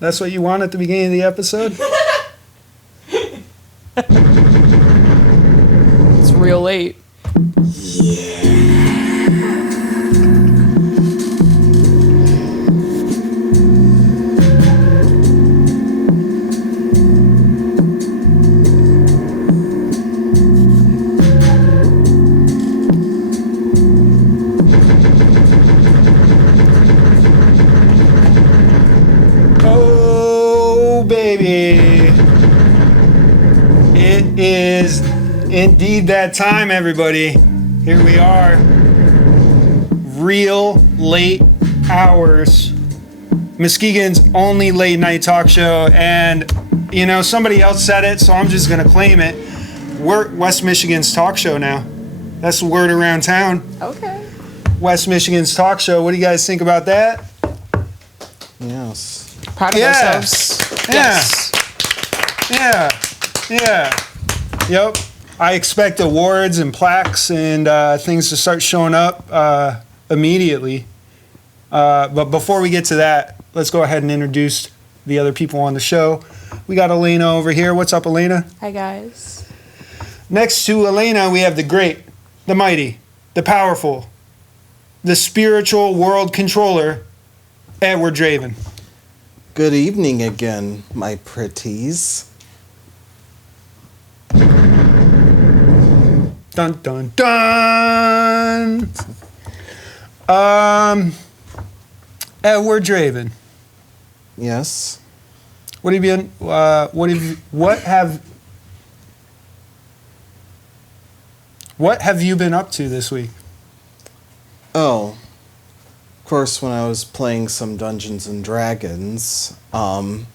That's what you want at the beginning of the episode? It's real late. Oh, baby. It is indeed that time, everybody. Here we are. Real late hours. Muskegon's only late night talk show. And, you know, somebody else said it, so I'm just going to claim it. We're West Michigan's talk show now. That's the word around town. Okay. West Michigan's talk show. What do you guys think about that? Yes. Proud of ourselves. Yeah. Yeah. Yep. I expect awards and plaques and things to start showing up immediately. But before we get to that, let's go ahead and introduce the other people on the show. We got Elena over here. What's up, Elena? Hi, guys. Next to Elena, we have the great, the mighty, the powerful, the spiritual world controller, Edward Draven. Good evening again, my pretties. Dun dun dun. Edward Draven. Yes. What have you been? What have you been up to this week? Oh, of course, when I was playing some Dungeons and Dragons, well,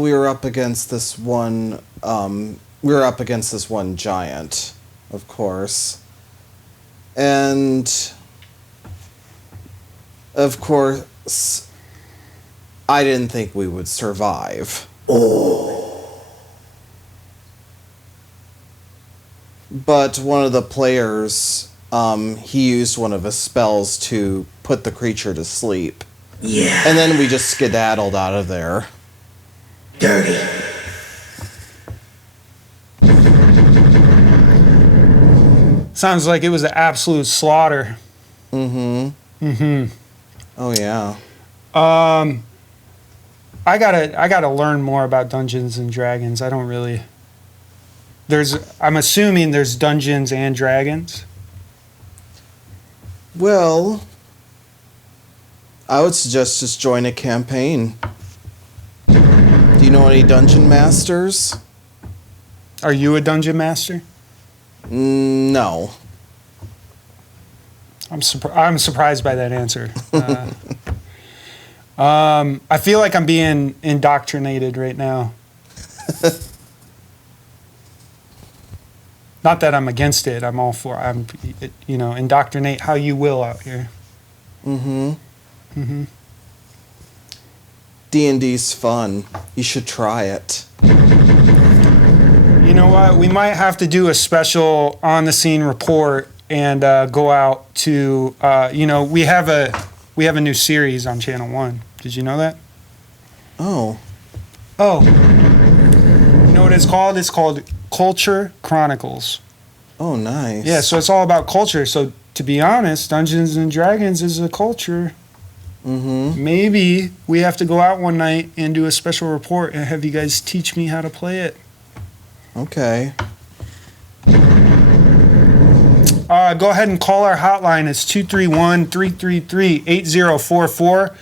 we were up against this one. Giant, of course, and of course, I didn't think we would survive. But one of the players, he used one of his spells to put the creature to sleep. Yeah. And then we just skedaddled out of there. Dirty. Sounds like it was an absolute slaughter. Mm-hmm. Oh, yeah. I gotta learn more about Dungeons and Dragons. I don't really. I'm assuming there's Dungeons and Dragons. Well, I would suggest just join a campaign. Do you know any dungeon masters? Are you a dungeon master? No. I'm surprised by that answer. I feel like I'm being indoctrinated right now. Not that I'm against it. I'm all for. Indoctrinate how you will out here. Mm-hmm. Mm-hmm. D&D's fun. You should try it. You know what? We might have to do a special on-the-scene report and go out to. We have a new series on Channel 1. Did you know that? Oh. You know what it's called? It's called Culture Chronicles. Oh, nice. Yeah, so it's all about culture. So to be honest, Dungeons and Dragons is a culture. Mm-hmm. Maybe we have to go out one night and do a special report and have you guys teach me how to play it. Okay. Go ahead and call our hotline. It's 231-333-8044.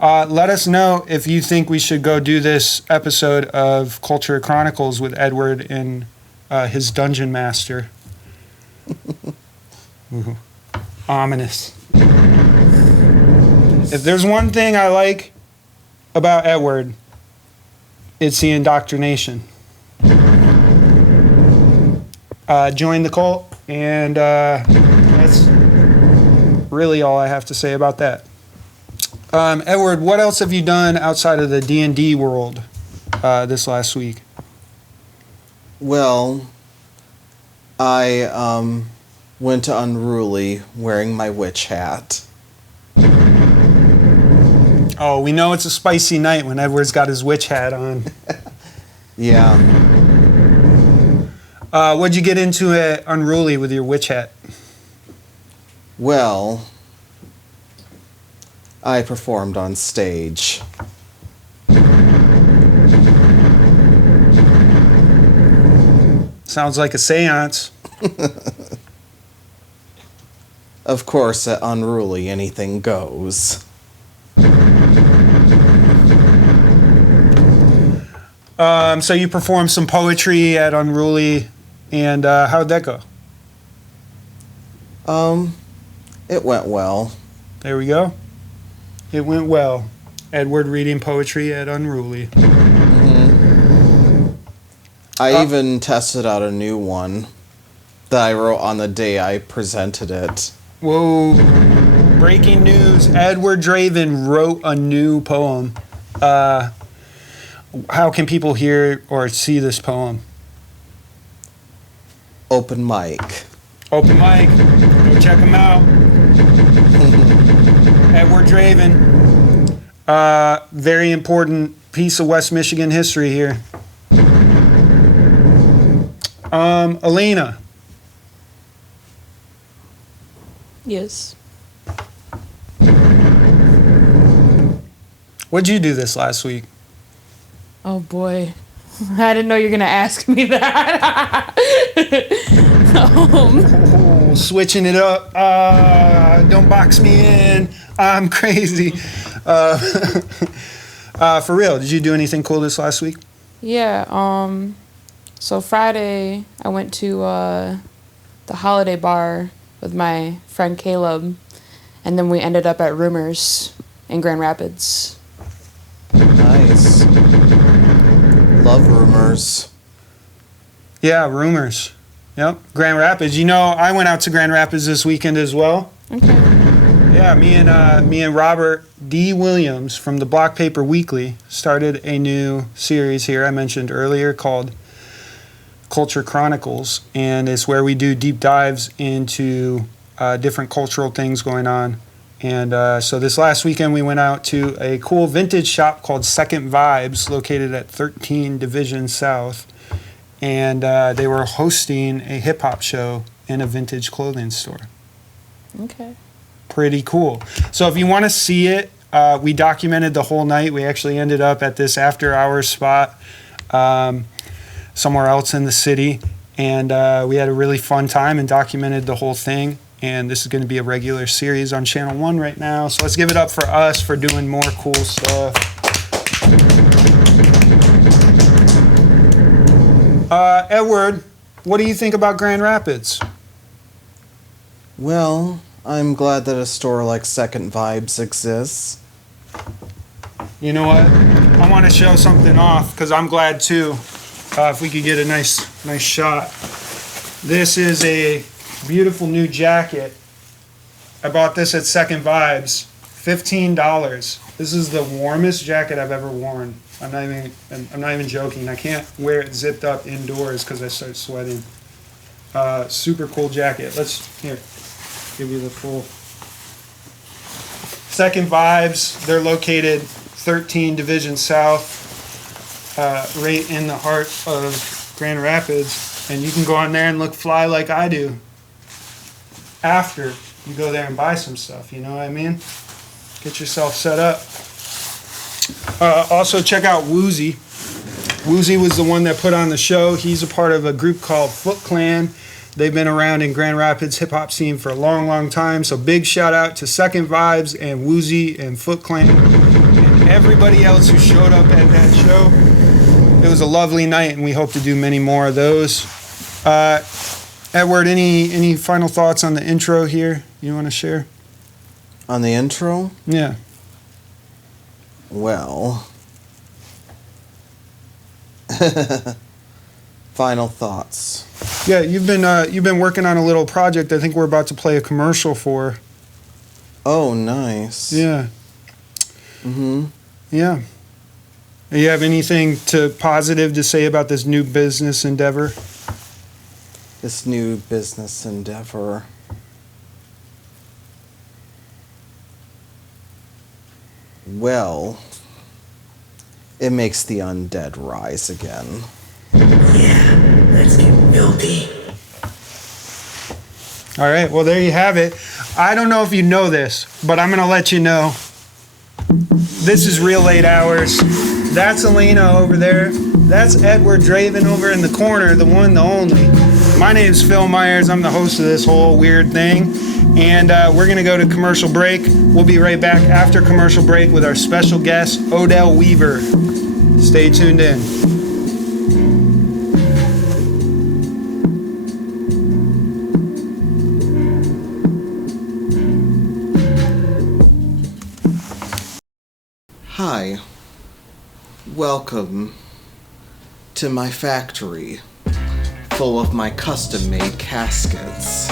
Let us know if you think we should go do this episode of Culture Chronicles with Edward and his dungeon master. Ooh, ominous. If there's one thing I like about Edward, it's the indoctrination. Join the cult, and that's really all I have to say about that. Edward, what else have you done outside of the D&D world this last week? Well, I went to Unruly wearing my witch hat. Oh, we know it's a spicy night when Edward's got his witch hat on. Yeah. What'd you get into at Unruly with your witch hat? Well, I performed on stage. Sounds like a seance. Of course, at Unruly, anything goes. So you performed some poetry at Unruly, and how'd that go? It went well. There we go. It went well. Edward reading poetry at Unruly. I even tested out a new one that I wrote on the day I presented it. Whoa. Breaking news. Edward Draven wrote a new poem. How can people hear or see this poem? Open mic. Open mic. Go check him out. Edward Draven. Very important piece of West Michigan history here. Elena. Yes. What'd you do this last week? Oh boy. I didn't know you were gonna ask me that. Oh, switching it up. Don't box me in. I'm crazy. For real, did you do anything cool this last week? Yeah. So Friday I went to the holiday bar with my friend Caleb, and then we ended up at Rumors in Grand Rapids. Nice. Love Rumors. Yeah, Rumors. Yep, Grand Rapids. You know, I went out to Grand Rapids this weekend as well. Okay. Yeah, me and Robert D. Williams from the Block Paper Weekly started a new series here I mentioned earlier called Culture Chronicles, and it's where we do deep dives into different cultural things going on. And so this last weekend we went out to a cool vintage shop called Second Vibes, located at 13 Division South, and they were hosting a hip-hop show in a vintage clothing store. Okay. Pretty cool. So if you want to see it, we documented the whole night. We actually ended up at this after-hours spot somewhere else in the city, and we had a really fun time and documented the whole thing. And this is going to be a regular series on Channel 1 right now. So let's give it up for us for doing more cool stuff. Edward, what do you think about Grand Rapids? Well, I'm glad that a store like Second Vibes exists. You know what? I want to show something off because I'm glad too. If we could get a nice shot. This is a beautiful new jacket. I bought this at Second Vibes, $15. This is the warmest jacket I've ever worn. I'm not even joking. I can't wear it zipped up indoors because I start sweating. Super cool jacket. Let's give you the full. Second Vibes. They're located 13 Division South, right in the heart of Grand Rapids, and you can go on there and look fly like I do. After you go there and buy some stuff, you know what I mean? Get yourself set up. Also check out Woozy. Woozy was the one that put on the show. He's a part of a group called Foot Clan. They've been around in Grand Rapids hip hop scene for a long, long time. So big shout out to Second Vibes and Woozy and Foot Clan and everybody else who showed up at that show. It was a lovely night, and we hope to do many more of those. Edward, any final thoughts on the intro here you want to share? On the intro? Yeah. Well, final thoughts. Yeah, you've been working on a little project I think we're about to play a commercial for. Oh, nice. Yeah. Mm-hmm. Yeah. You have anything positive to say about this new business endeavor? This new business endeavor. Well, it makes the undead rise again. Yeah, let's get filthy. All right, well, there you have it. I don't know if you know this, but I'm going to let you know. This is real late hours. That's Elena over there. That's Edward Draven over in the corner, the one, the only. My name's Phil Myers. I'm the host of this whole weird thing. And we're going to go to commercial break. We'll be right back after commercial break with our special guest, Odell Weaver. Stay tuned in. Hi. Welcome to my factory, full of my custom-made caskets.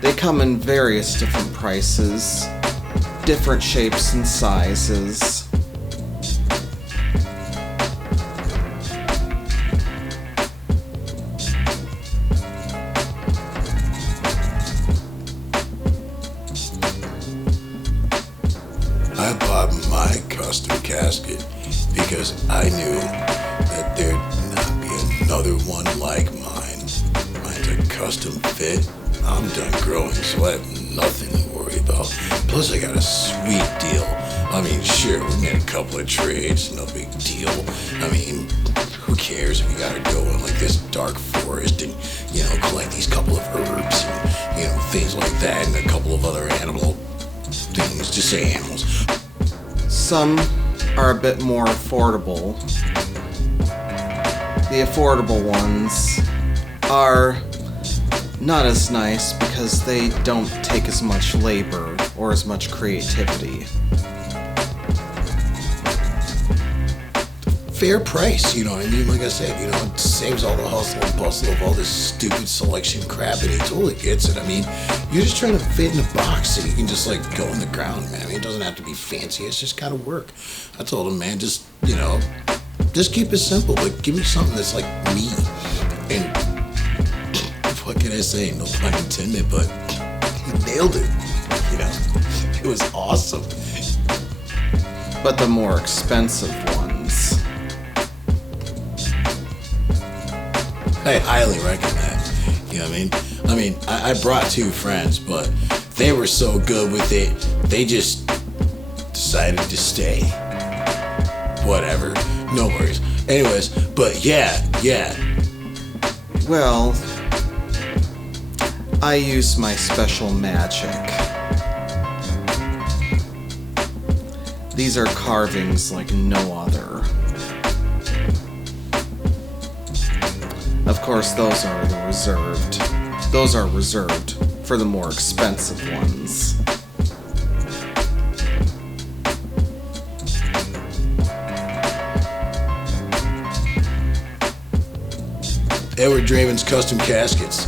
They come in various different prices, different shapes and sizes. I bought my custom casket because I knew that there'd not be another one like mine. Mine's a custom fit. I'm done growing, so I have nothing to worry about. Plus, I got a sweet deal. I mean, sure, we made a couple of trades, no big deal. I mean, who cares if you gotta go in like this dark forest and, collect these couple of herbs and, things like that, and a couple of other animal things, just say animals. Some are a bit more affordable. The affordable ones are not as nice because they don't take as much labor or as much creativity. Fair price, you know what I mean? Like I said, it saves all the hustle and bustle of all this stupid selection crap, and he totally gets it. I mean, you're just trying to fit in a box so you can just go in the ground, man. I mean, it doesn't have to be fancy, it's just gotta work. I told him, man, just keep it simple, but give me something that's like me. And what can I say? No pun intended, but he nailed it. It was awesome. But the more expensive ones, I highly recommend that. You know what I mean? I brought two friends, but they were so good with it, they just decided to stay. Whatever. No worries. Anyways, but yeah. well, I use my special magic. These are carvings like no other. Of course, those are reserved for the more expensive ones. Edward Draven's custom caskets.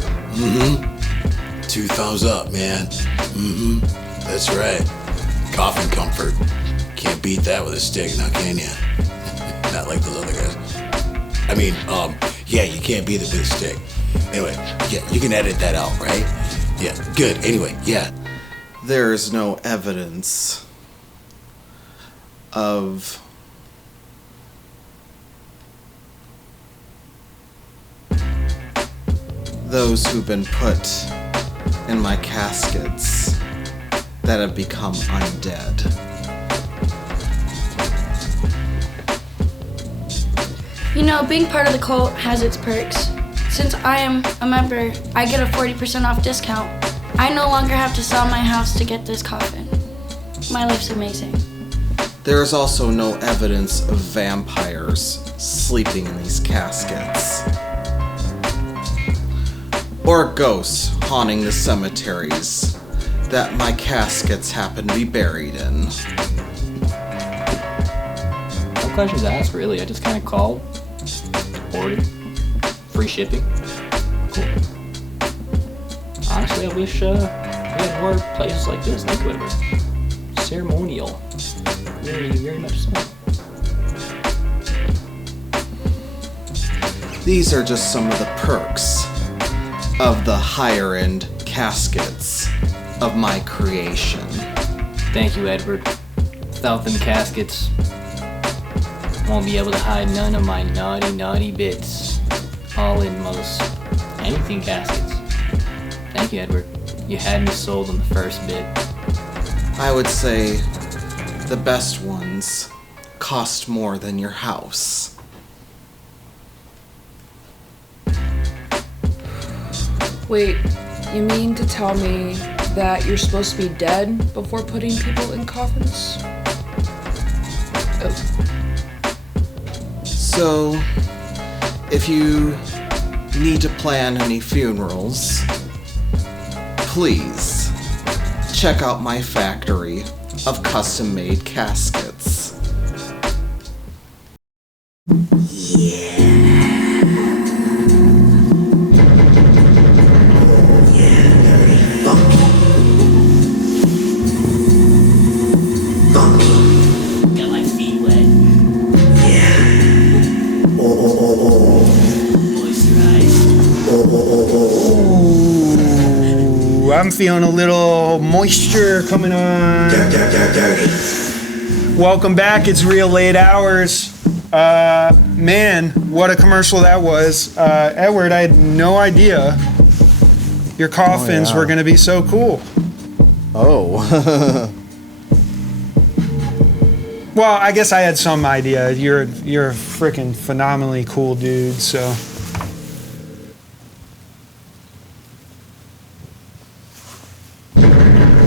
2 thumbs up, man. That's right. Coffin comfort. Can't beat that with a stick, now can ya? Not like those other guys. I mean, yeah, you can't beat it with a stick. Anyway, yeah, you can edit that out, right? Yeah, good. Anyway, yeah. There is no evidence of those who've been put in my caskets that have become undead. Being part of the cult has its perks. Since I am a member, I get a 40% off discount. I no longer have to sell my house to get this coffin. My life's amazing. There is also no evidence of vampires sleeping in these caskets, or ghosts haunting the cemeteries that my caskets happen to be buried in. No questions asked, really. I just kind of called, ordered, free shipping. Cool. Honestly, I wish we had more places like this. Think of it. Ceremonial. Very, very much so. These are just some of the perks of the higher end caskets of my creation. Thank you, Edward. Without them caskets, won't be able to hide none of my naughty, naughty bits. All in most anything caskets. Thank you, Edward. You had me sold on the first bit. I would say the best ones cost more than your house. Wait, you mean to tell me that you're supposed to be dead before putting people in coffins? Oh. So, if you need to plan any funerals, please check out my factory of custom-made caskets. Got my feet wet. Yeah. Moisturized. Ooh, I'm feeling a little moisture coming on. Dirty. Welcome back. It's Real Late Hours. Man, what a commercial that was. Edward, I had no idea your coffins were going to be so cool. Oh. Well, I guess I had some idea. You're a freaking phenomenally cool dude, so.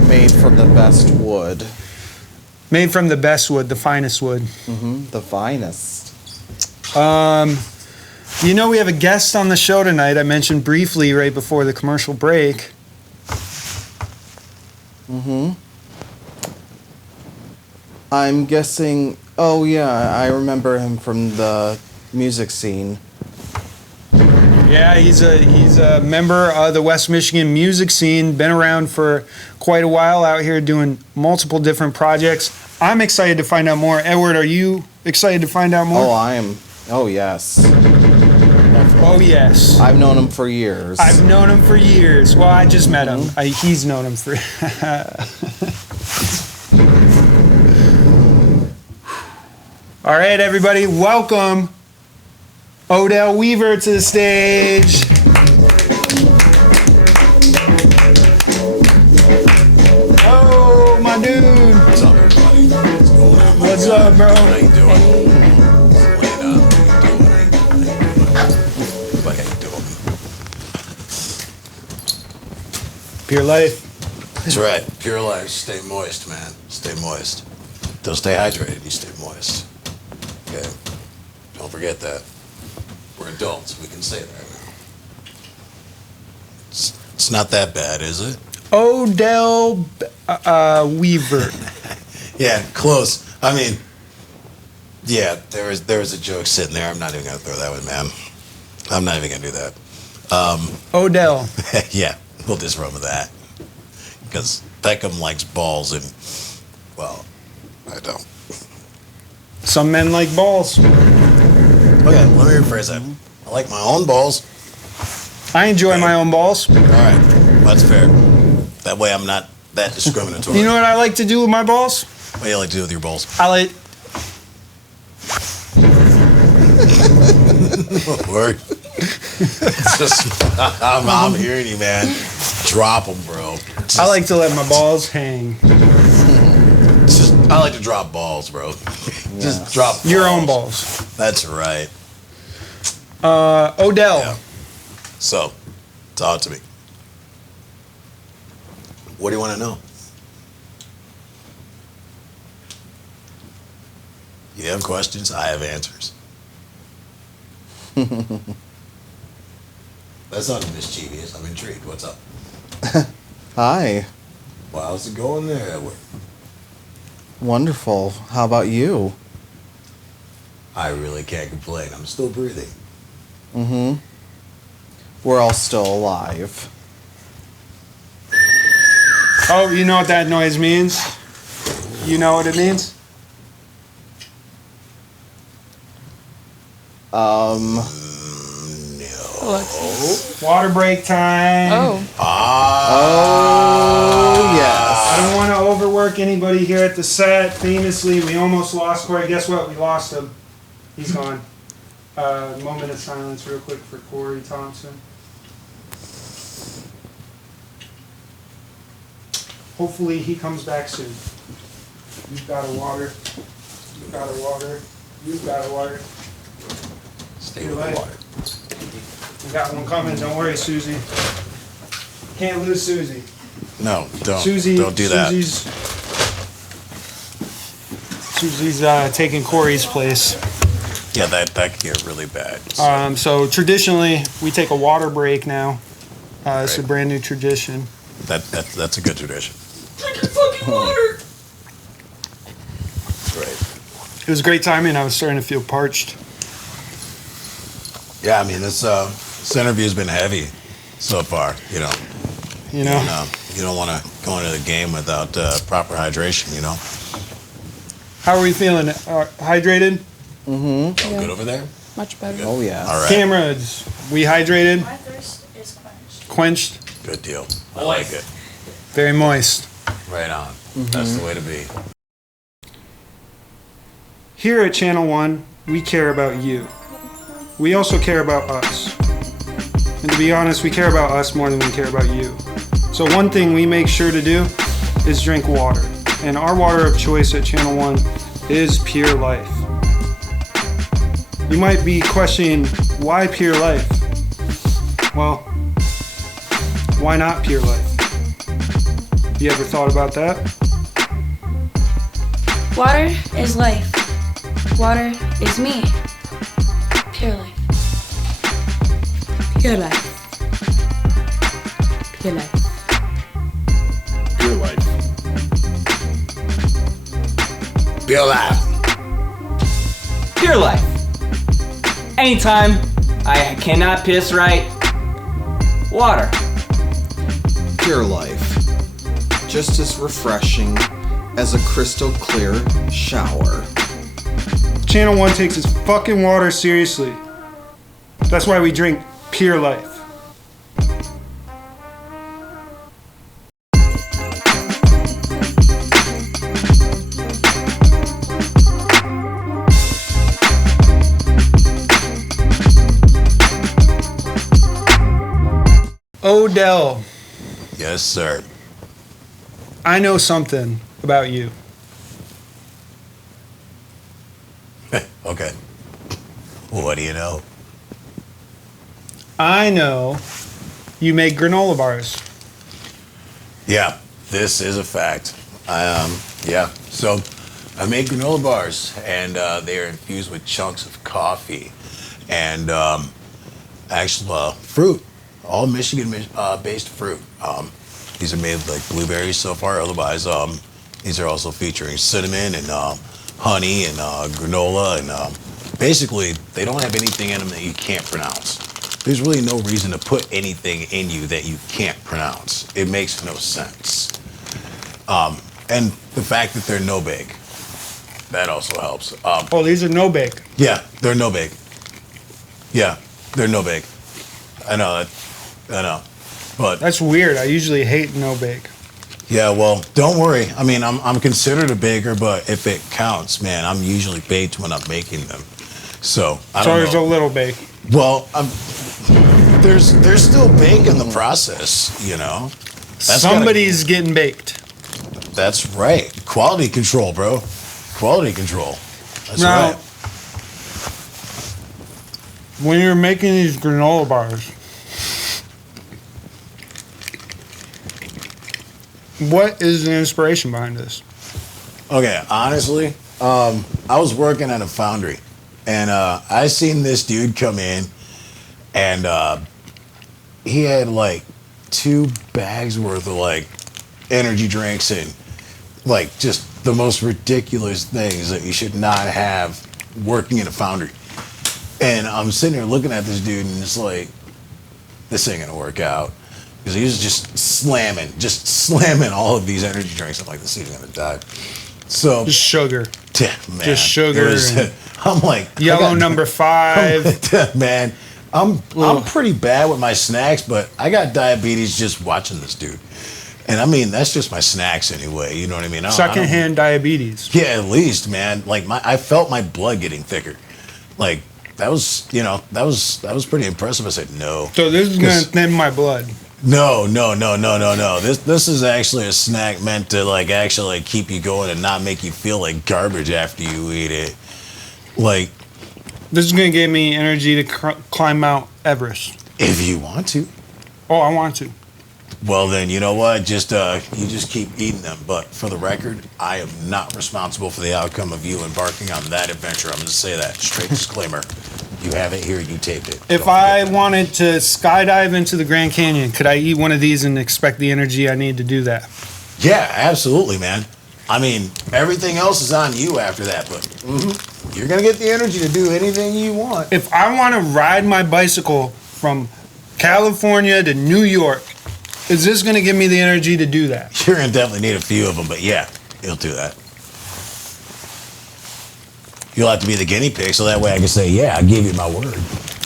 Made from the best wood. Made from the best wood, the finest wood. The finest. You know, we have a guest on the show tonight. I mentioned briefly right before the commercial break. I'm guessing. Oh yeah, I remember him from the music scene. Yeah, he's a member of the West Michigan music scene. Been around for quite a while out here doing multiple different projects. I'm excited to find out more. Edward, are you excited to find out more? Oh, I am. Oh yes. Oh, yes. I've known him for years. I've known him for years. Well, I just met him. He's known him for. All right, everybody, welcome Odell Weaver to the stage. Oh, my dude. What's up, everybody? What's going on, my What's guy? up, bro? How you doing? Laying up. How you doing? Pure life. That's right. Pure life. Stay moist, man. Stay moist. Don't stay hydrated. You stay moist. Okay. Don't forget that. We're adults. We can say that now. It's not that bad, is it? Odell Weaver. Yeah, close. I mean, yeah, there was a joke sitting there. I'm not even gonna throw that one, man. I'm not even gonna do that. Odell. Yeah, we'll just run with that. Because Beckham likes balls and, well, I don't. Some men like balls. Okay, let me rephrase that. I like my own balls. I enjoy my own balls. All right, that's fair. That way I'm not that discriminatory. You know what I like to do with my balls? What do you like to do with your balls? I like. Word. Just, I'm hearing you, man. Drop them, bro. Just, I like to let my balls hang. I like to drop balls, bro. Just drop balls. Your own balls. That's right. Odell. Yeah. So, talk to me. What do you want to know? You have questions, I have answers. That's not mischievous. I'm intrigued. What's up? Hi. Well, how's it going there, Edward? Wonderful. How about you? I really can't complain. I'm still breathing. We're all still alive. Oh, you know what that noise means? You know what it means? Alexis. Water break time. Oh. Oh, yes. I don't want to overwork work anybody here at the set. Famously, we almost lost Corey. Guess what? We lost him. He's gone. Moment of silence real quick for Corey Thompson. Hopefully he comes back soon. You've got a water. You've got a water. You've got a water. Stay with the water. We got one coming. Don't worry, Susie. Can't lose Susie. No, don't. Susie, Don't do that. Susie's taking Corey's place. Yeah, that could get really bad. So traditionally, we take a water break now. It's a Right. brand new tradition. That's a good tradition. Drink your fucking water. Right. It was great timing. I was starting to feel parched. Yeah, I mean, this interview's been heavy so far. You know, You know, you don't want to go into the game without proper hydration. You know. how are we feeling? Hydrated? All Yeah. good over there. Much better. Oh yeah. All right. Cameras, we hydrated? My thirst is quenched. Quenched? Good deal. I like it. Very moist. Right on. That's the way to be. Here at Channel 1, we care about you. We also care about us. And to be honest, we care about us more than we care about you. So one thing we make sure to do is drink water. And our water of choice at Channel 1 is Pure Life. You might be questioning, why Pure Life? Well, why not Pure Life? You ever thought about that? Water is life. Water is me. Pure life. Pure life. Pure life. Your life. Be alive. Pure life. Anytime I cannot piss right, water. Pure life. Just as refreshing as a crystal clear shower. Channel 1 takes its fucking water seriously. That's why we drink Pure Life. Odell, Yes, sir. I know something about you. Okay. What do you know? I know you make granola bars. Yeah, this is a fact. Yeah. So I make granola bars, and they are infused with chunks of coffee and actual fruit, all Michigan-based fruit. These are made with like blueberries so far. Otherwise, these are also featuring cinnamon and honey and granola, and basically they don't have anything in them that you can't pronounce. There's really no reason to put anything in you that you can't pronounce. It makes no sense. And the fact that they're no bake, that also helps. Oh, these are no bake. Yeah, they're no bake. Yeah, they're no bake. I know. But That's weird. I usually hate no bake. yeah, well, don't worry. I mean, I'm considered a baker, but if it counts, man, I'm usually baked when I'm making them. So I So don't there's a know. little bake. Well, there's still bake in the process, you know. Somebody's getting baked. That's right. Quality control, bro. Quality control. That's Now, right. when you're making these granola bars, what is the inspiration behind this? Okay, honestly, I was working at a foundry, and I seen this dude come in, and he had like 2 bags worth of like energy drinks and like just the most ridiculous things that you should not have working in a foundry. And I'm sitting here looking at this dude, and it's like, this ain't gonna work out. Because he was just slamming all of these energy drinks. I'm like, this dude's gonna die. So, Just sugar. yeah, man, just sugar it was- and I'm like, Yellow I got- number 5. man, I'm pretty bad with my snacks, but I got diabetes just watching this dude. And I mean, that's just my snacks anyway. You know what I mean? I don't- Secondhand diabetes. Yeah, at least, man. Like I felt my blood getting thicker. Like that was, that was pretty impressive. I said no. So this is gonna thin my blood. No. This is actually a snack meant to like actually like keep you going and not make you feel like garbage after you eat it. Like This is gonna give me energy to climb Mount Everest. if you want to. Oh, I want to. Well, then you know what? Just you just keep eating them. But for the record, I am not responsible for the outcome of you embarking on that adventure. I'm going to say that straight disclaimer. You have it here. You taped it. If I wanted to skydive into the Grand Canyon, could I eat one of these and expect the energy I need to do that? Yeah, absolutely, man. I mean, everything else is on you after that, but you're going to get the energy to do anything you want. If I want to ride my bicycle from California to New York, is this going to give me the energy to do that? You're going to definitely need a few of them, but yeah, you'll do that. You'll have to be the guinea pig, so that way I can say, yeah, I gave you my word.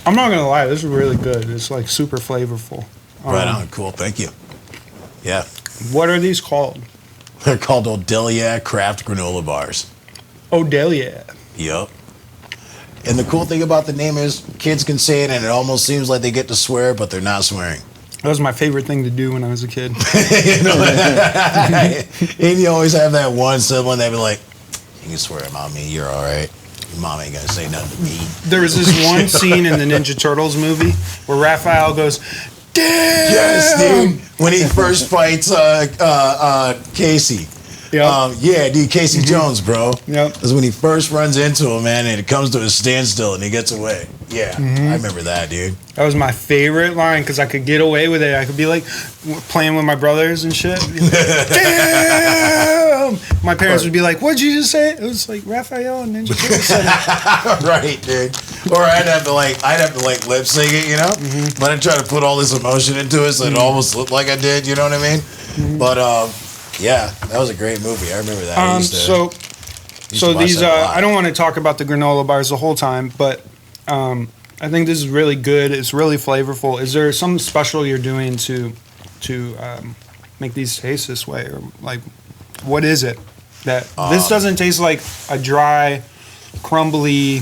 I'm not going to lie, this is really good. It's like super flavorful. Right on, cool, thank you. Yeah, What are these called? they're called Odell Weaver Craft Granola Bars. Odell, yeah. Yep. And the cool thing about the name is kids can say it and it almost seems like they get to swear, but they're not swearing. That was my favorite thing to do when I was a kid. And you always have that one sibling that be like, you can swear at mommy, you're all right. Mom ain't gonna say nothing to me. There was this one scene in the Ninja Turtles movie where Raphael goes, damn! Yes, dude. When he first fights Casey. Yep. Dude, Casey Jones, bro. Yep. That's when he first runs into him, man, and it comes to a standstill and he gets away. Yeah, I remember that, dude. That was my favorite line because I could get away with it. I could be like playing with my brothers and shit. Damn! My parents would be like, "What'd you just say?" It was like Raphael and Ninja Turtles said it. Right, dude. Or I'd have to lip sync it, you know? But I'd try to put all this emotion into it so it almost looked like I did, you know what I mean? But yeah, that was a great movie. I remember that. I used to watch these that a lot. I don't want to talk about the granola bars the whole time, but I think this is really good. It's really flavorful. Is there something special you're doing to make these taste this way, or like what is it that this doesn't taste like a dry, crumbly,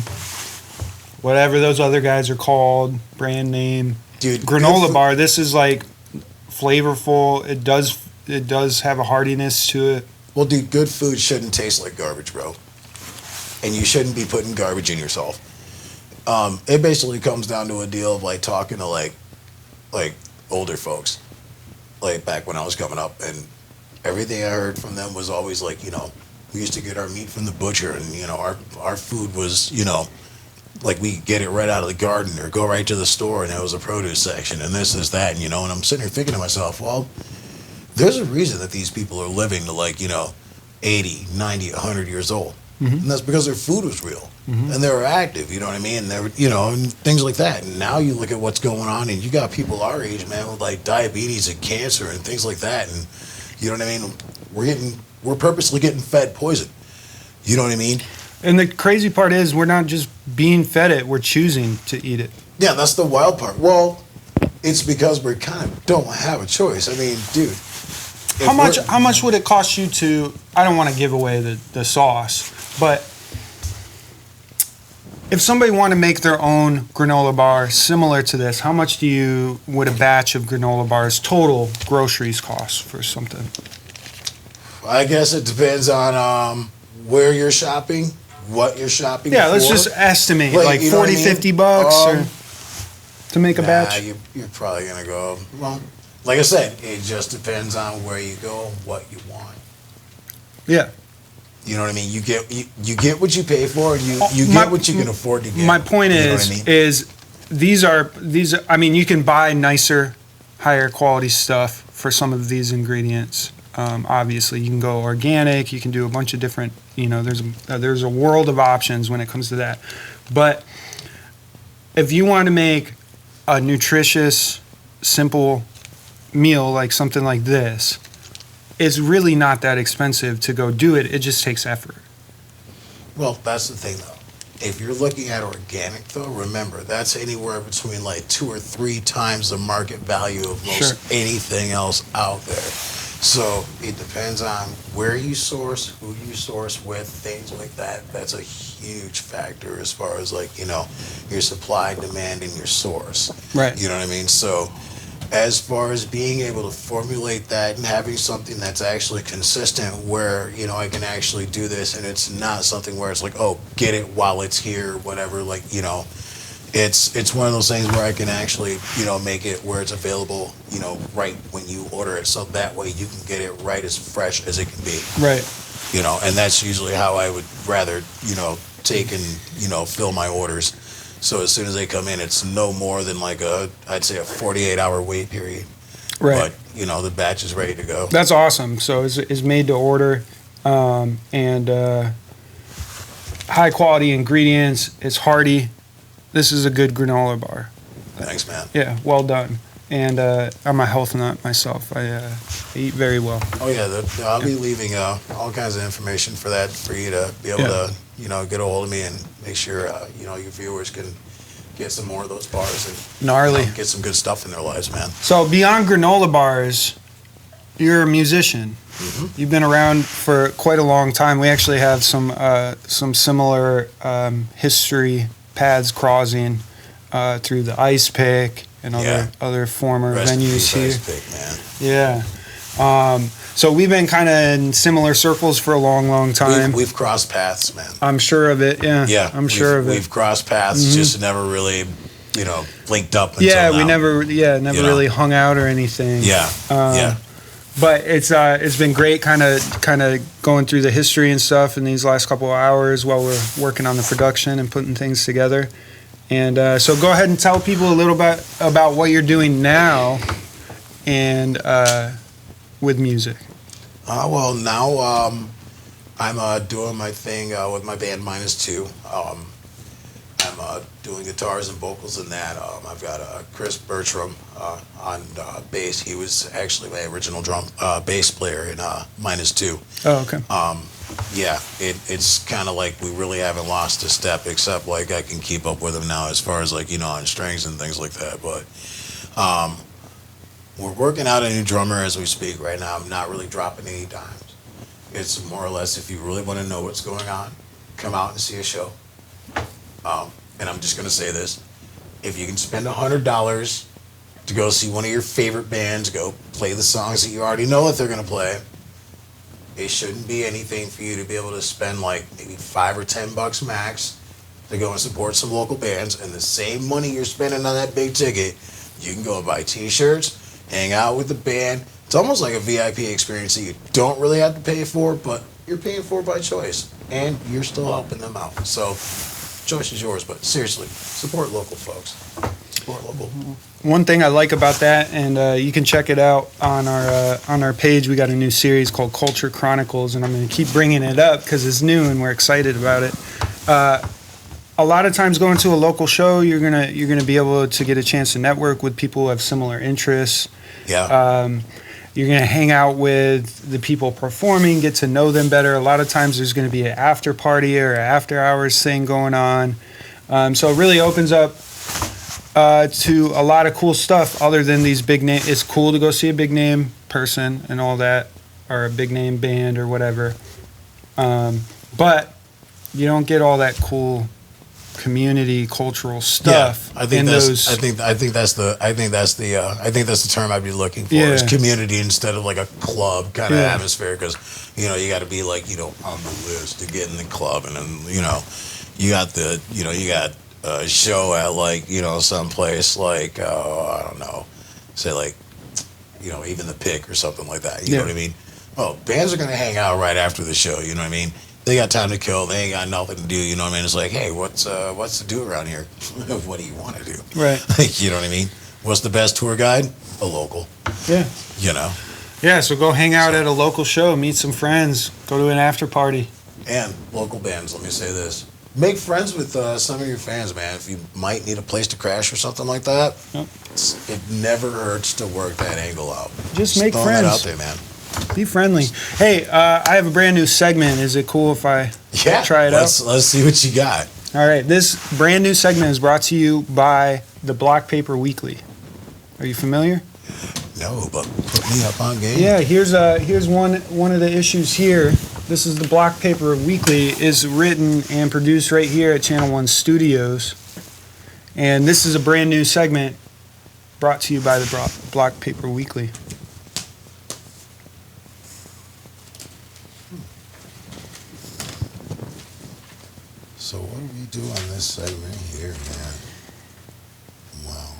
whatever those other guys are called, brand name, Dude, granola bar? This is like flavorful. It does have a heartiness to it. Well, dude, good food shouldn't taste like garbage, bro. And you shouldn't be putting garbage in yourself. It basically comes down to a deal of like talking to like older folks, like back when I was coming up, and everything I heard from them was always like, we used to get our meat from the butcher, and our food was, like we get it right out of the garden or go right to the store, and there was a produce section and this is that, and and I'm sitting here thinking to myself, well, there's a reason that these people are living to 80, 90, 100 years old. And that's because their food was real and they were active, you know what I mean? And they were, and things like that. And now you look at what's going on and you got people our age, man, with like diabetes and cancer and things like that. And you know what I mean? We're purposely getting fed poison. You know what I mean? And the crazy part is we're not just being fed it, we're choosing to eat it. Yeah, that's the wild part. Well, it's because we kind of don't have a choice. I mean, dude. How much would it cost you to, I don't want to give away the sauce, but if somebody wanted to make their own granola bar similar to this, how much would a batch of granola bars total groceries cost for something? I guess it depends on where you're shopping, what you're shopping for. Yeah, let's just estimate, like you know 40, what I mean? 50 bucks or to make a batch. You're probably going to go, well, like I said, it just depends on where you go, what you want. Yeah. You know what I mean? You get what you pay for, and you get what you can afford to get. My point is these are I mean, you can buy nicer, higher quality stuff for some of these ingredients. Obviously, you can go organic. You can do a bunch of different. There's a world of options when it comes to that. But if you want to make a nutritious, simple meal like something like this, it's really not that expensive to go do it. It just takes effort. Well, that's the thing, though. If you're looking at organic, though, remember, that's anywhere between like 2 or 3 times the market value of most anything else out there. So it depends on where you source, who you source with, things like that. That's a huge factor as far as like, your supply, demand, and your source. Right. You know what I mean? So as far as being able to formulate that and having something that's actually consistent where, I can actually do this and it's not something where it's like, oh, get it while it's here, whatever, like, it's one of those things where I can actually, make it where it's available, right when you order it. So that way you can get it right as fresh as it can be. Right. And that's usually how I would rather, take and, fill my orders. So as soon as they come in, it's no more than like I'd say a 48-hour wait period. Right. But, the batch is ready to go. That's awesome. So it's made to order, and high quality ingredients. It's hearty. This is a good granola bar. Thanks, man. Yeah, well done. And I'm a health nut myself. I eat very well. Oh, yeah. I'll be leaving all kinds of information for that for you to be able to, get a hold of me and make sure, your viewers can get some more of those bars and Gnarly. Get some good stuff in their lives, man. So beyond granola bars, you're a musician. Mm-hmm. You've been around for quite a long time. We actually have some similar history paths crossing through the Ice Pick and other former Rest in venues peace, here. Ice Pick, man. Yeah. So we've been kind of in similar circles for a long, long time. We've crossed paths, man. I'm sure of it. Yeah. Yeah, I'm sure of it. We've crossed paths, just never really, linked up until Yeah, now. we never really hung out or anything. Yeah, yeah. But it's been great, kind of going through the history and stuff in these last couple of hours while we're working on the production and putting things together. And so go ahead and tell people a little bit about what you're doing now, and with music. Well, now I'm doing my thing with my band -2. I'm doing guitars and vocals in that. I've got Chris Bertram on bass. He was actually my original bass player in -2. Oh, okay. Yeah, it's kind of like we really haven't lost a step, except like I can keep up with him now as far as like, on strings and things like that. But we're working out a new drummer as we speak right now. I'm not really dropping any dimes. It's more or less, if you really want to know what's going on, come out and see a show. And I'm just going to say this. If you can spend $100 to go see one of your favorite bands, go play the songs that you already know that they're going to play, it shouldn't be anything for you to be able to spend like maybe $5 or $10 max to go and support some local bands. And the same money you're spending on that big ticket, you can go and buy t-shirts, hang out with the band. It's almost like a VIP experience that you don't really have to pay for, but you're paying for by choice. And you're still helping them out. So, choice is yours, but seriously, support local folks. Support local. One thing I like about that, and you can check it out on our page. We got a new series called Culture Chronicles, and I'm going to keep bringing it up because it's new and we're excited about it. A lot of times, going to a local show, you're gonna be able to get a chance to network with people who have similar interests. Yeah. You're going to hang out with the people performing, get to know them better. A lot of times there's going to be an after party or an after hours thing going on. So it really opens up to a lot of cool stuff other than these big name. It's cool to go see a big name person and all that, or a big name band or whatever. But you don't get all that cool community cultural stuff. Yeah, I think that's the term I'd be looking for. Yeah. Is community instead of like a club kind of atmosphere, because you got to be like on the list to get in the club, and then you got a show at like someplace like I don't know, say like even the Pick or something like that. You know what I mean? Well, bands are gonna hang out right after the show. You know what I mean? They got time to kill. They ain't got nothing to do. You know what I mean? It's like, hey, what's to do around here? What do you want to do? Right. You know what I mean? What's the best tour guide? A local. Yeah. Yeah, so go hang out at a local show, meet some friends, go to an after party. And local bands, let me say this. Make friends with some of your fans, man. If you might need a place to crash or something like that, it never hurts to work that angle out. Just make throwing friends. That out there, man. Be friendly. Hey, I have a brand new segment. Is it cool if I try it out? Let's see what you got. All right. This brand new segment is brought to you by the Block Paper Weekly. Are you familiar? No, but put me up on game. Yeah, here's one of the issues here. This is the Block Paper Weekly, is written and produced right here at Channel 1 Studios. And this is a brand new segment brought to you by the Block Paper Weekly. So what do we do on this segment here, man? Wow.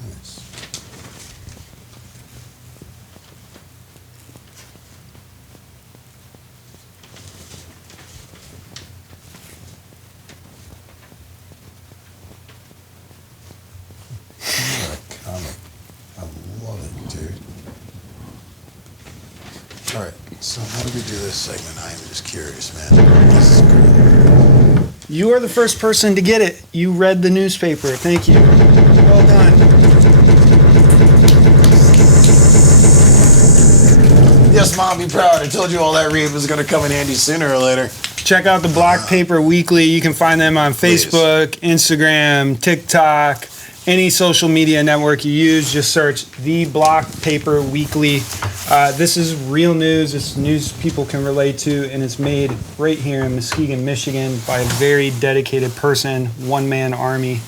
Nice. What a comic. I love it, dude. All right, so how do we do this segment? I am just curious, man. This is cool. You are the first person to get it. You read the newspaper. Thank you. Well done. Yes, Mom, be proud. I told you all that read was going to come in handy sooner or later. Check out the Block Paper Weekly. You can find them on Facebook, Instagram, TikTok, any social media network you use. Just search the Block Paper Weekly. This is real news. It's news people can relate to, and it's made right here in Muskegon, Michigan, by a very dedicated person, one-man army,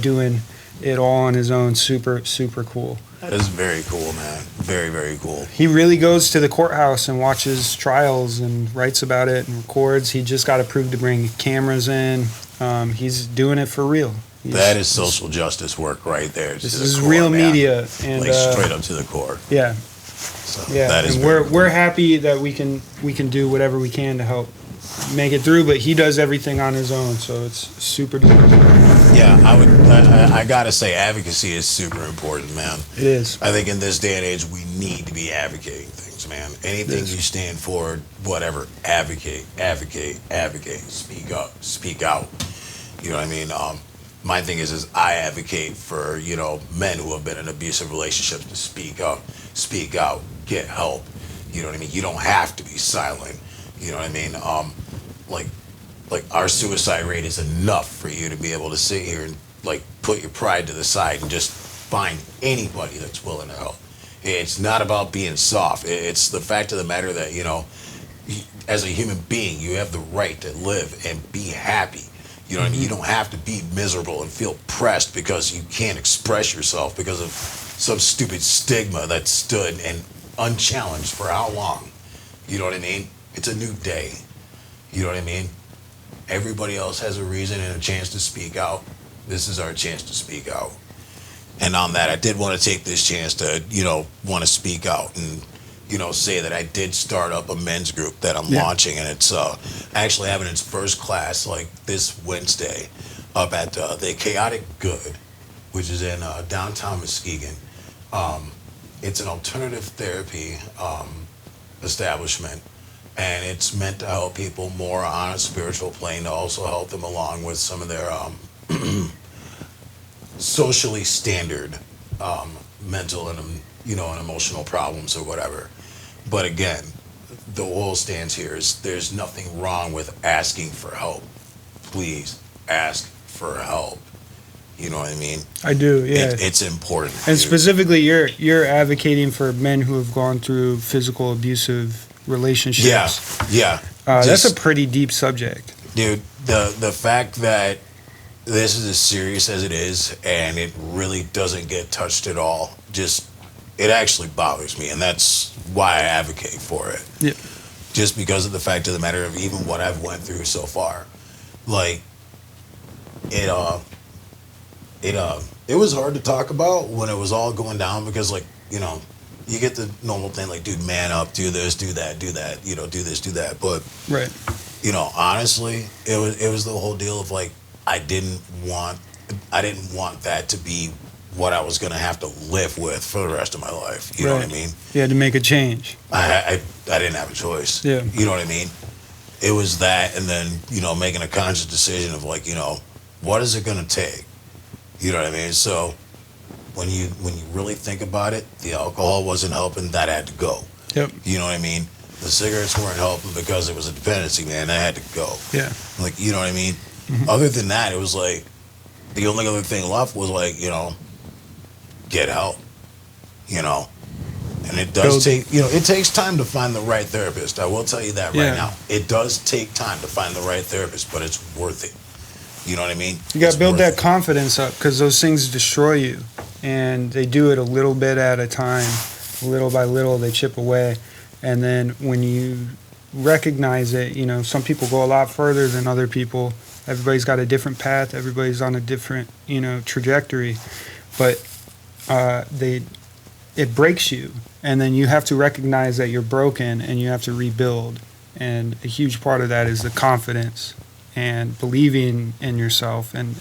doing it all on his own. Super, super cool. That is very cool, man. Very, very cool. He really goes to the courthouse and watches trials and writes about it and records. He just got approved to bring cameras in. He's doing it for real. That is social justice work right there. This is real media, and like straight up to the core. Yeah, So yeah. that is And very we're happy that we can do whatever we can to help make it through. But he does everything on his own, so it's super duper. Yeah, I gotta say, advocacy is super important, man. It is. I think in this day and age, we need to be advocating things, man. Anything you stand for, whatever, advocate. Speak up, speak out. You know what I mean? My thing is I advocate for, men who have been in abusive relationships to speak up, speak out, get help. You know what I mean? You don't have to be silent. You know what I mean? Like our suicide rate is enough for you to be able to sit here and put your pride to the side and just find anybody that's willing to help. It's not about being soft. It's the fact of the matter that, as a human being, you have the right to live and be happy. You know what I mean? You don't have to be miserable and feel pressed because you can't express yourself because of some stupid stigma that stood and unchallenged for how long? You know what I mean? It's a new day. You know what I mean? Everybody else has a reason and a chance to speak out. This is our chance to speak out. And on that, I did want to take this chance to, want to speak out and, say that I did start up a men's group that I'm launching, and it's actually having its first class this Wednesday up at the Chaotic Good, which is in downtown Muskegon. It's an alternative therapy establishment, and it's meant to help people more on a spiritual plane, to also help them along with some of their socially standard mental and and emotional problems or whatever. But again, the whole stance here is there's nothing wrong with asking for help. Please ask for help. You know what I mean? I do, yeah. It's important. And dude. specifically, you're advocating for men who have gone through physical abusive relationships. Yeah. That's a pretty deep subject. Dude, the fact that this is as serious as it is and it really doesn't get touched at all, it actually bothers me, and that's why I advocate for it. Yeah. Just because of the fact of the matter of even what I've went through so far. It was hard to talk about when it was all going down because you get the normal thing dude, man up, do this, do that, do this, do that. But right. Honestly, it was the whole deal of I didn't want that to be what I was gonna have to live with for the rest of my life. You know what I mean? You had to make a change. I didn't have a choice. Yeah. You know what I mean? it was that, and then, you know, making a conscious decision of like, you know, what is it going to take? You know what I mean? So when you really think about it, the alcohol wasn't helping, that had to go. Yep. You know what I mean? The cigarettes weren't helping because it was a dependency, man. That had to go. Yeah. Like, you know what I mean? Mm-hmm. Other than that, it was like, the only other thing left was like, you know, get help, you know? And it does take, you know, it takes time to find the right therapist. I will tell you that right now. It does take time to find the right therapist, but it's worth it. You know what I mean? You got to build that confidence up, because those things destroy you. And they do it a little bit at a time. Little by little, they chip away. And then when you recognize it, you know, some people go a lot further than other people. Everybody's got a different path. Everybody's on a different, you know, trajectory. But it breaks you. And then you have to recognize that you're broken and you have to rebuild. And a huge part of that is the confidence and believing in yourself. And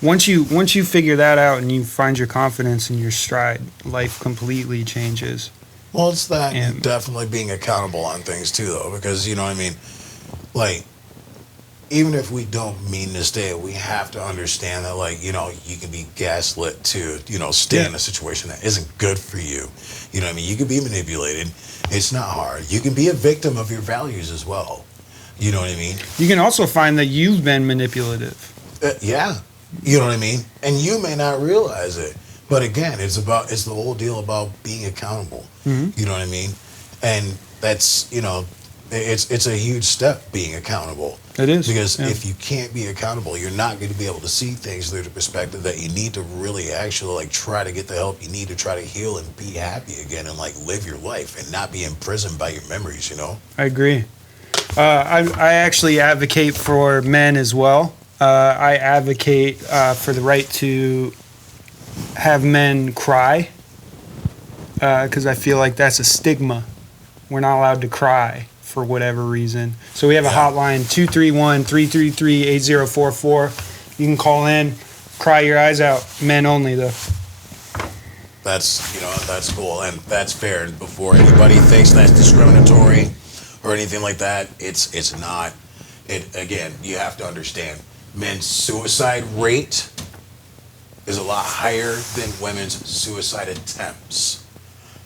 once you figure that out and you find your confidence in your stride, life completely changes. Well, it's that, and definitely being accountable on things too, though, because, you know what I mean? Like, even if we don't mean to stay, we have to understand that, like, you know, you can be gaslit to, you know, stay in a situation that isn't good for you. You know what I mean? You can be manipulated. It's not hard. You can be a victim of your values as well. You know what I mean? You can also find that you've been manipulative. Yeah. You know what I mean? And you may not realize it. But again, it's the whole deal about being accountable. Mm-hmm. You know what I mean? And that's, you know, it's a huge step, being accountable. It is. Because if you can't be accountable, you're not going to be able to see things through the perspective that you need to really actually like try to get the help you need to try to heal and be happy again and like live your life and not be imprisoned by your memories, you know? I agree. I actually advocate for men as well. I advocate for the right to have men cry, because I feel like that's a stigma. We're not allowed to cry for whatever reason. So we have a hotline, 231-333-8044. You can call in, cry your eyes out. Men only, though. That's, you know, that's cool and that's fair. And before anybody thinks that's discriminatory or anything like that, it's not. Again, you have to understand, men's suicide rate is a lot higher than women's suicide attempts.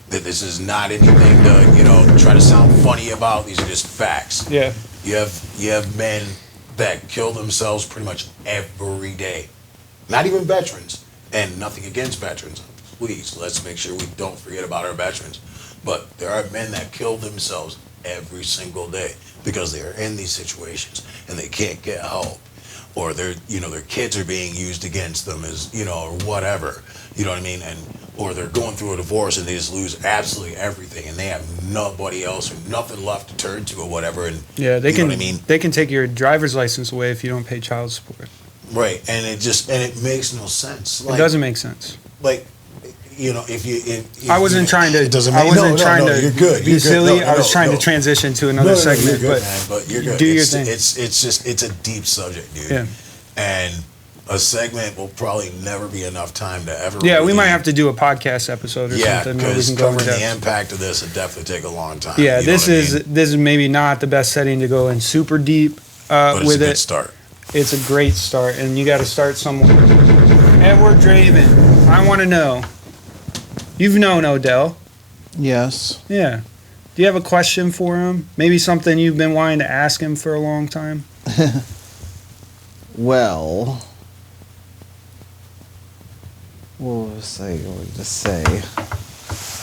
That this is not anything to, you know, try to sound funny about. These are just facts. Yeah. You have men that kill themselves pretty much every day. Not even veterans. And nothing against veterans. Please, let's make sure we don't forget about our veterans. But there are men that kill themselves every single day because they are in these situations and they can't get help. Or their kids are being used against them as, you know, or whatever. You know what I mean? Or they're going through a divorce and they just lose absolutely everything and they have nobody else or nothing left to turn to or whatever. And yeah, they you can. Know what I mean? They can take your driver's license away if you don't pay child support. Right, and it makes no sense. Like, it doesn't make sense. Like, you know, if I wasn't trying to. It doesn't I make, wasn't trying to. You're good. Be You're silly. good. I was trying to transition to another segment, you're good, but you're good. Do your thing. It's a deep subject, dude. Yeah. And a segment will probably never be enough time to ever. Yeah, really, we might have to do a podcast episode or something. Yeah, because covering the impact of this would definitely take a long time. Yeah, this is maybe not the best setting to go in super deep but it's with a good it. Start. It's a great start, and you got to start somewhere. Edward Draven, I want to know. You've known Odell. Yes. Yeah. Do you have a question for him? Maybe something you've been wanting to ask him for a long time? Well, what was I going to say?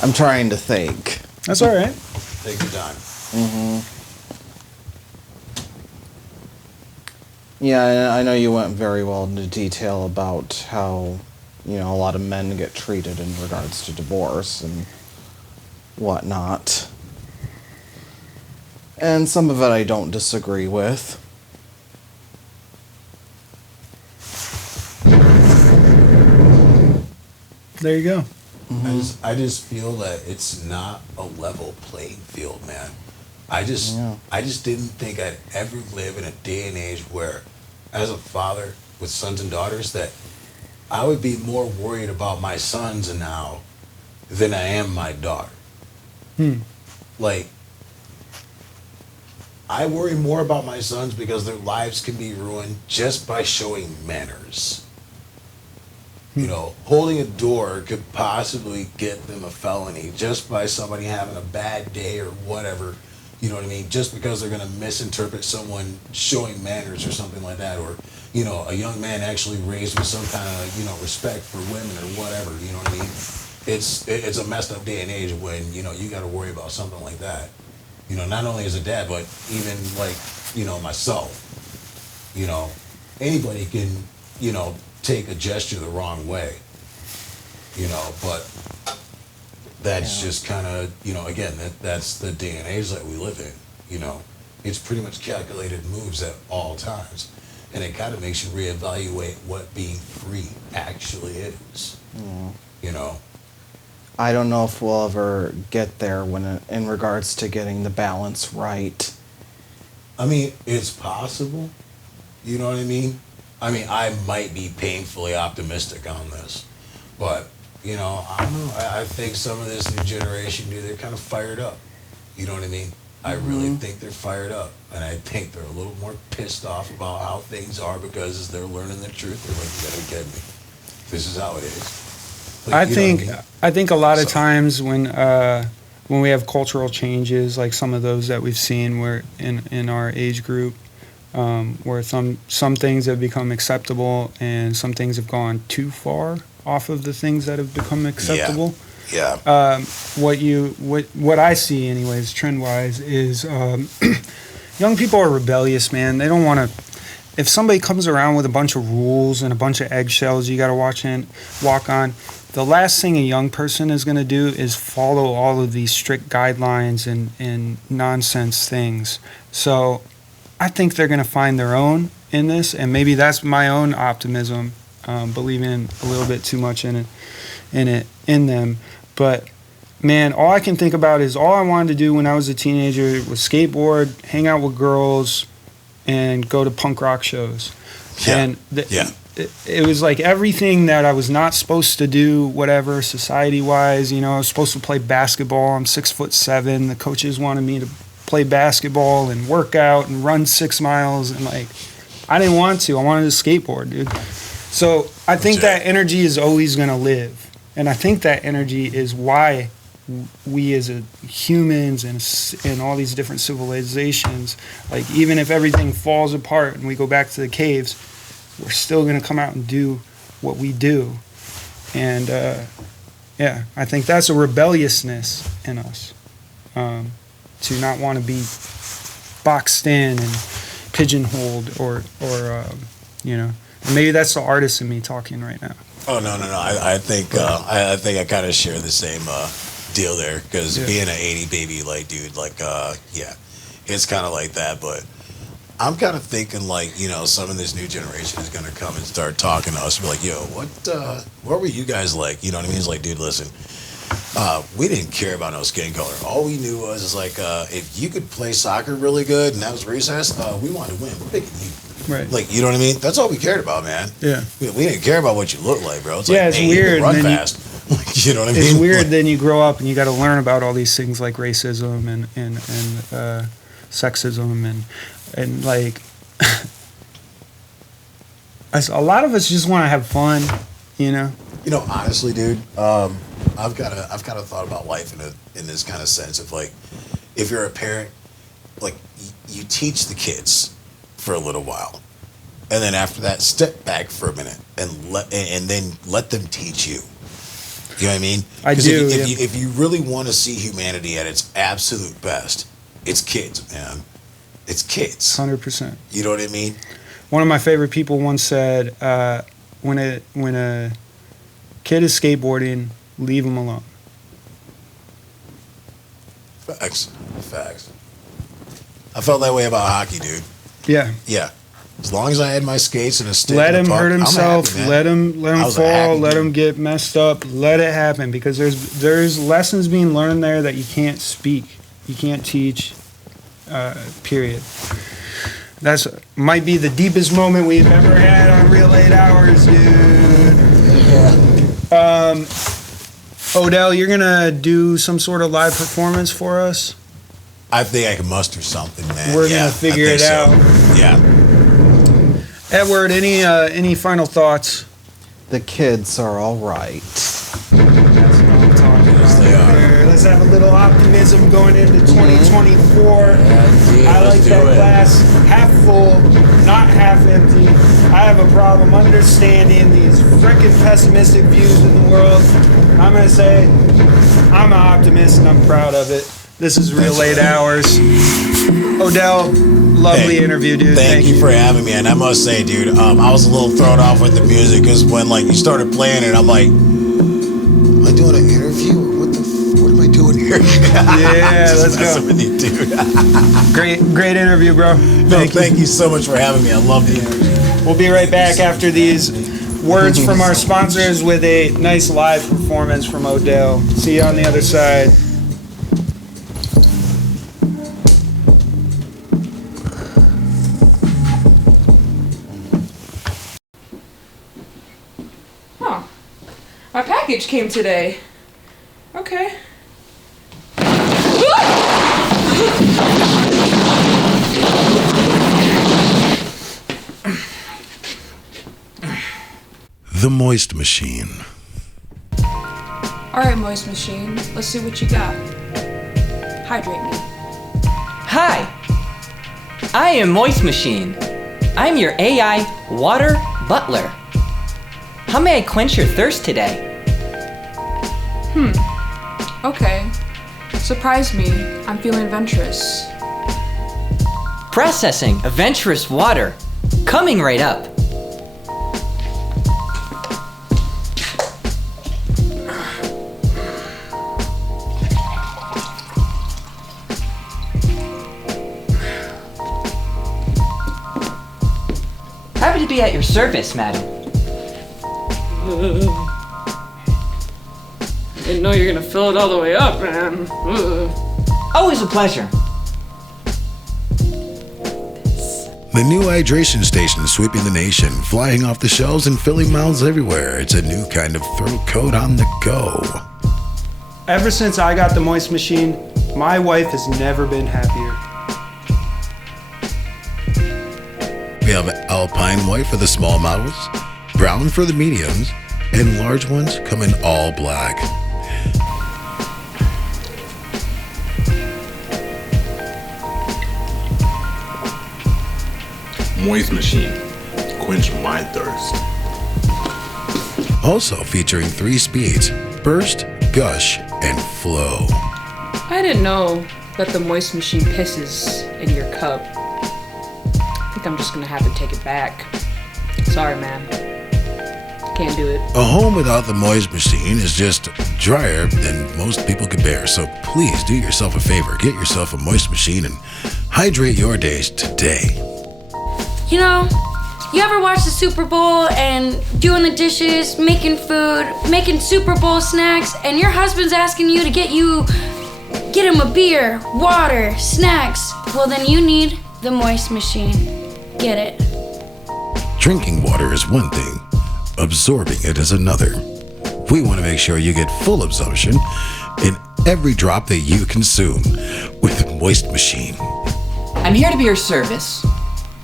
I'm trying to think. That's all right. Take your time. Mm-hmm. Yeah, I know you went very well into detail about how, you know, a lot of men get treated in regards to divorce and whatnot. And some of it I don't disagree with. There you go. Mm-hmm. I just feel that it's not a level playing field, man. I just didn't think I'd ever live in a day and age where, as a father with sons and daughters, that I would be more worried about my sons now than I am my daughter. Like, I worry more about my sons because their lives can be ruined just by showing manners. You know, holding a door could possibly get them a felony just by somebody having a bad day or whatever. You know what I mean? Just because they're going to misinterpret someone showing manners or something like that. Or, you know, a young man actually raised with some kind of, you know, respect for women or whatever. You know what I mean? It's a messed up day and age when, you know, you got to worry about something like that. You know, not only as a dad, but even like, you know, myself. You know, anybody can, you know, take a gesture the wrong way. You know, but that's just kind of, you know, again, that's the day and age that we live in. You know, it's pretty much calculated moves at all times. And it kind of makes you reevaluate what being free actually is. You know? I don't know if we'll ever get there when in regards to getting the balance right. I mean, it's possible. You know what I mean? I mean, I might be painfully optimistic on this, but, you know, I don't know. I think some of this new generation, dude, they're kind of fired up. You know what I mean? I really think they're fired up, and I think they're a little more pissed off about how things are because as they're learning the truth, they're like, you gotta be kidding me. This is how it is. Like, I think a lot of times when we have cultural changes, like some of those that we've seen where in our age group, where some things have become acceptable and some things have gone too far off of the things that have become acceptable. Yeah. What I see anyways, trend wise, is young people are rebellious, man. They don't want to. If somebody comes around with a bunch of rules and a bunch of eggshells you got to walk on, the last thing a young person is going to do is follow all of these strict guidelines and nonsense things. So I think they're going to find their own in this, and maybe that's my own optimism, believing a little bit too much in them. But man, all I can think about is all I wanted to do when I was a teenager was skateboard, hang out with girls, and go to punk rock shows. Yeah. And it was like everything that I was not supposed to do, whatever, society-wise. You know, I was supposed to play basketball. I'm 6'7". The coaches wanted me to play basketball and work out and run 6 miles. And, like, I didn't want to. I wanted to skateboard, dude. So I think that energy is always going to live. And I think that energy is why we as humans and all these different civilizations, like even if everything falls apart and we go back to the caves, we're still going to come out and do what we do. And I think that's a rebelliousness in us, to not want to be boxed in and pigeonholed or you know. And maybe that's the artist in me talking right now. Oh no! I think I kind of share the same deal there because being an 80 baby, like, dude, like, it's kind of like that. But I'm kind of thinking, like, you know, some of this new generation is gonna come and start talking to us. Be like, yo, what were you guys like? You know what I mean? It's like, dude, listen, we didn't care about no skin color. All we knew was like, if you could play soccer really good and that was recess, we wanted to win. We're picking you. Right. Like, you know what I mean? That's all we cared about, man. Yeah. We didn't care about what you look like, bro. It's Yeah, like, it's hey, weird, you can run and then fast. You know what I mean? It's weird. Like, Then you grow up and you got to learn about all these things like racism and sexism and like a lot of us just want to have fun, you know. You know, honestly, dude, I've got a thought about life in this kind of sense of, like, if you're a parent, like, you teach the kids for a little while, and then after that, step back for a minute and then let them teach you. You know what I mean? I do. If you really want to see humanity at its absolute best, it's kids, man. It's kids. 100%. You know what I mean? One of my favorite people once said, when a kid is skateboarding, leave him alone. Facts. I felt that way about hockey, dude. Yeah. Yeah. As long as I had my skates and a stick. Let in him the park, hurt himself. I'm happy, Let him I was a fall. happy Let dude. him get messed up. Let it happen, because there's lessons being learned there that you can't speak, you can't teach. Period. That's might be the deepest moment we've ever had on Real 8 Hours, dude. Odell, you're gonna do some sort of live performance for us. I think I can muster something, man. We're Yeah, gonna I figure think it so. out. Yeah. Edward, any final thoughts? The kids are all right. That's what I'm talking Yes, about they are. there. Let's have a little optimism going into 2024. dude, I like let's do that it. glass half full, not half empty. I have a problem understanding these frickin' pessimistic views in the world. I'm gonna say I'm an optimist and I'm proud of it. This is Real Late Hours. Odell, lovely Hey, interview, dude. Thank you for having me, and I must say, dude, I was a little thrown off with the music because when like you started playing it, I'm like, am I doing an interview or what am I doing here? Yeah, Just let's messing go. with you, dude. Great interview, bro. Thank you so much for having me. I love the interview. We'll be right back after these words from our sponsors with a nice live performance from Odell. See you on the other side. Oh, my package came today. Okay. The Moist Machine. All right, Moist Machine. Let's see what you got. Hydrate me. Hi, I am Moist Machine. I'm your AI water butler. How may I quench your thirst today? Okay. Surprise me. I'm feeling adventurous. Processing adventurous water. Coming right up. Happy to be at your service, madam. Didn't know you're gonna fill it all the way up, man. Always a pleasure. The new hydration station sweeping the nation, flying off the shelves and filling mouths everywhere. It's a new kind of throat coat on the go. Ever since I got the Moist Machine, my wife has never been happier. We have Alpine White for the small models, brown for the mediums, and large ones come in all black. Moist Machine. Quench my thirst. Also featuring 3 speeds, burst, gush, and flow. I didn't know that the Moist Machine pisses in your cup. I think I'm just gonna have to take it back. Sorry, man. Can't do it. A home without the Moist Machine is just drier than most people can bear, so please do yourself a favor, get yourself a Moist Machine and hydrate your days today. You know, you ever watch the Super Bowl and doing the dishes, making food, making Super Bowl snacks, and your husband's asking you to get him a beer, water, snacks? Well, then you need the Moist Machine. Get it. Drinking water is one thing, absorbing it is another. We want to make sure you get full absorption in every drop that you consume with Moist Machine. I'm here to be your service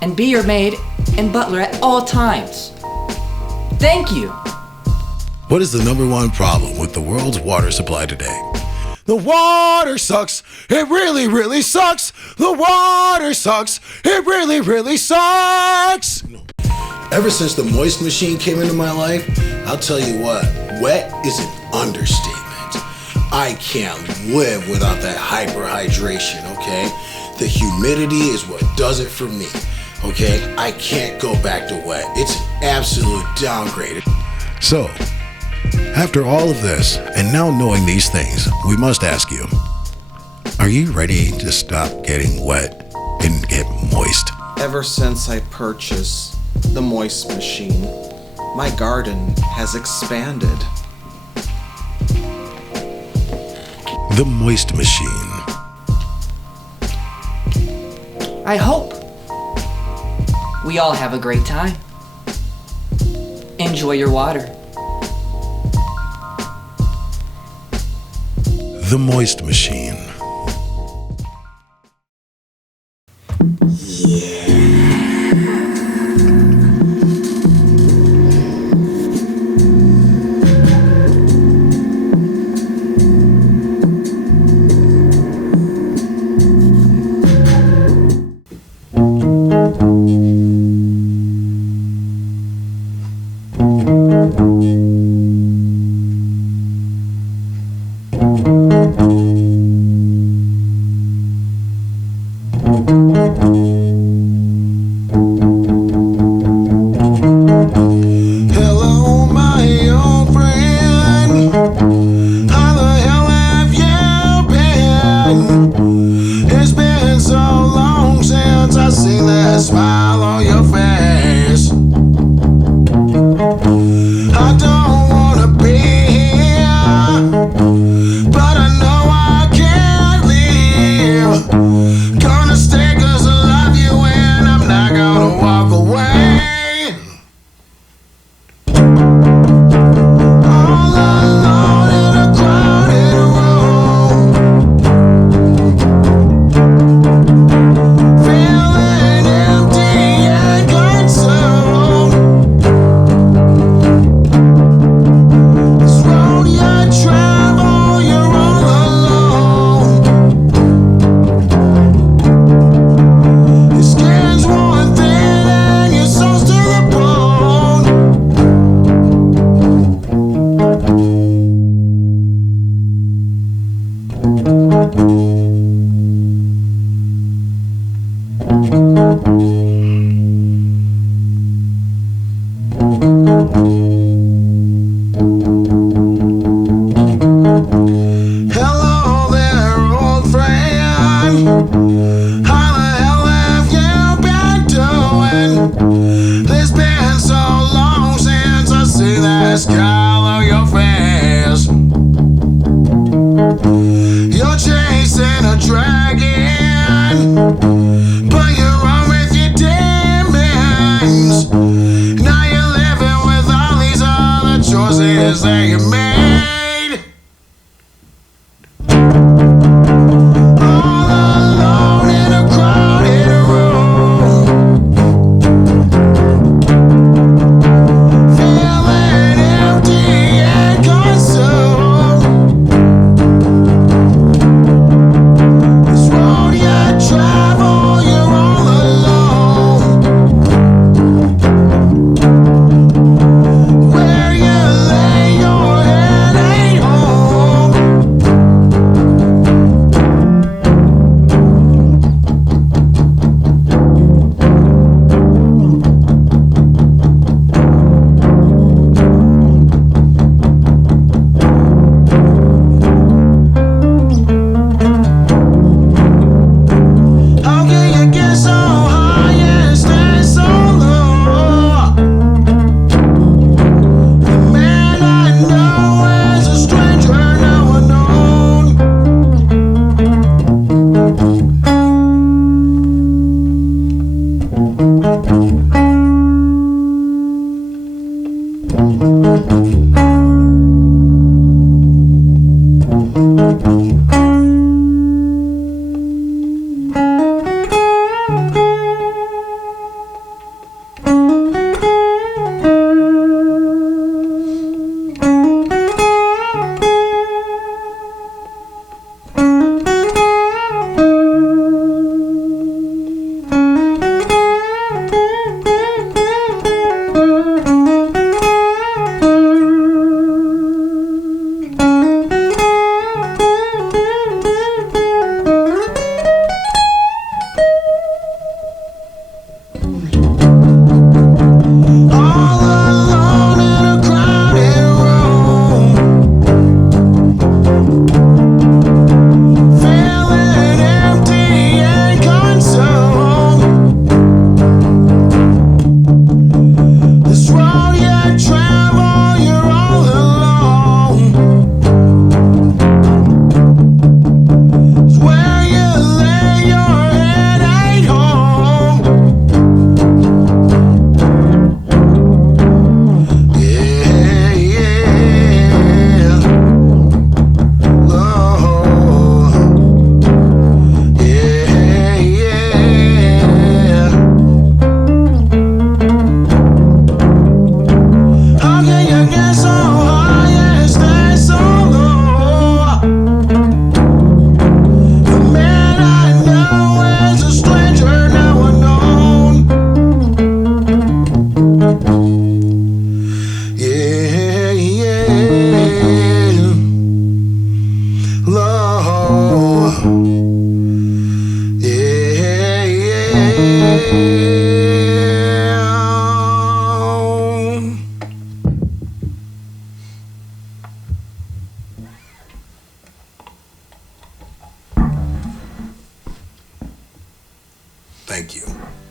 and be your maid and butler at all times. Thank you. What is the #1 problem with the world's water supply today? The water sucks. It really, really sucks. The water sucks. It really, really sucks. Ever since the Moist Machine came into my life, I'll tell you what, wet is an understatement. I can't live without that hyperhydration, okay? The humidity is what does it for me, okay? I can't go back to wet. It's an absolute downgrade. So, after all of this, and now knowing these things, we must ask you, are you ready to stop getting wet and get moist? Ever since I purchased the Moist Machine, my garden has expanded. The Moist Machine. I hope we all have a great time. Enjoy your water. The Moist Machine. Hello, my old friend. How the hell have you been? It's been so long since I seen that smile on your face. I don't wanna be here, but I know I can't leave. Gonna stay 'cause I love you and I'm not gonna walk away. All alone in a crowded room, feeling empty and consumed. This road you travel, you're all alone. Your skin's worn thin and your soul's to the bone. Hello there, old friend. How the hell have you been doing? It's been so long since I see that scowl on your face. You're chasing a dragon, but you're wrong with your demons. Now you're living with all these other choices that you made. All alone in a crowded room, feeling empty and consumed. This road you travel, you're all alone. Where you lay your head ain't home. How can you get so high and stay so low? The man I know is a stranger now unknown. Thank you.